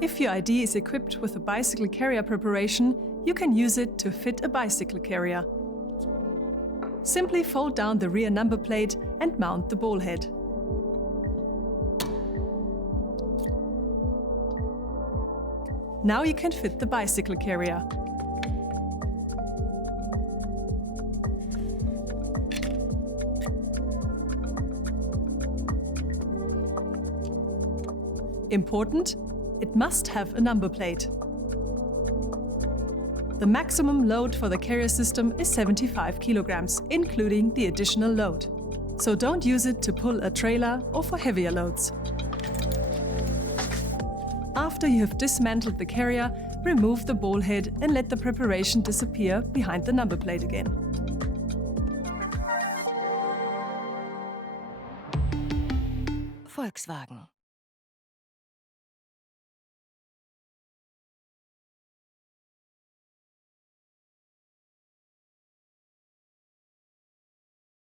If your ID is equipped with a bicycle carrier preparation, you can use it to fit a bicycle carrier. Simply fold down the rear number plate and mount the ball head. Now you can fit the bicycle carrier. Important: it must have a number plate. The maximum load for the carrier system is 75 kilograms, including the additional load. So don't use it to pull a trailer or for heavier loads. After you have dismantled the carrier, remove the ball head and let the preparation disappear behind the number plate again. Volkswagen.